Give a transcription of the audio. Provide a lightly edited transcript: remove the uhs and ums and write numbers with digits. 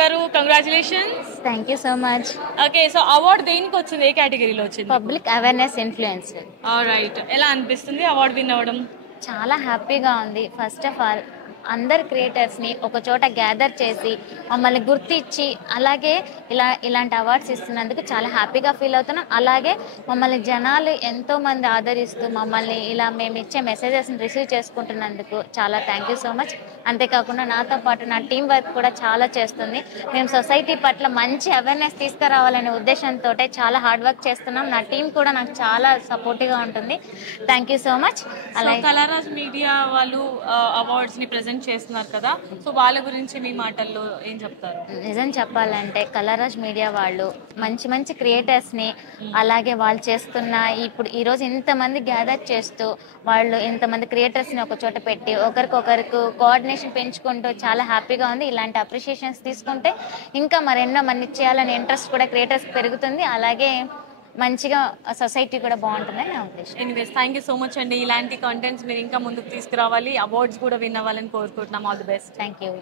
గారు congratulations. Thank you so much. Okay, so award దేనికి వచ్చింది, ఏ కేటగిరీలో వచ్చింది? Public awareness influencer. రైట్, ఎలా అనిపిస్తుంది అవార్డు విన్ అవ్వడం? చాలా హ్యాపీగా ఉంది. ఫస్ట్ ఆఫ్ ఆల్ అందరు క్రియేటర్స్ని ఒక చోట గ్యాదర్ చేసి మమ్మల్ని గుర్తించి అలాగే ఇలాంటి అవార్డ్స్ ఇస్తున్నందుకు చాలా హ్యాపీగా ఫీల్ అవుతున్నాం. అలాగే మమ్మల్ని జనాలు ఎంతోమంది ఆదరిస్తూ మమ్మల్ని ఇలా మేము ఇచ్చే మెసేజెస్ని రిసీవ్ చేసుకుంటున్నందుకు చాలా థ్యాంక్ యూ సో మచ్. అంతేకాకుండా నాతో పాటు నా టీం వర్క్ కూడా చాలా చేస్తుంది. మేము సొసైటీ పట్ల మంచి అవేర్నెస్ తీసుకురావాలనే ఉద్దేశంతో చాలా హార్డ్ వర్క్ చేస్తున్నాం. నా టీం కూడా నాకు చాలా సపోర్టివ్గా ఉంటుంది. Thank you so much. అలాగే కలరాజ్ మీడియా వాళ్ళు అవార్డ్స్ ని ప్రెజెంట్ చేస్తున్నారు కదా, సో వాళ్ళ గురించి మీ మాటల్లో ఏం చెప్తారు? నిజం చెప్పాలంటే కలరాజ్ మీడియా వాళ్ళు మంచి మంచి క్రియేటర్స్ని అలాగే వాళ్ళు చేస్తున్న ఇప్పుడు ఈరోజు ఇంతమంది గ్యాదర్ చేస్తూ వాళ్ళు ఇంతమంది క్రియేటర్స్ని ఒక చోట పెట్టి ఒకరికొకరికి కోఆర్డినేషన్ పెంచుకుంటూ చాలా హ్యాపీగా ఉంది. ఇలాంటి అప్రిషియేషన్స్ తీసుకుంటే ఇంకా మరెన్నో మంది చేయాలనే ఇంట్రెస్ట్ కూడా క్రియేటర్స్ పెరుగుతుంది. అలాగే మంచిగా సొసైటీ కూడా బాగుంటుందని నా ఉద్దేశం. Anyways, thank you so much అండి. ఇలాంటి కంటెంట్స్ మీరు ఇంకా ముందుకు తీసుకురావాలి, అవార్డ్స్ కూడా విన్ అవ్వాలని కోరుకుంటున్నాం. All the best. Thank you.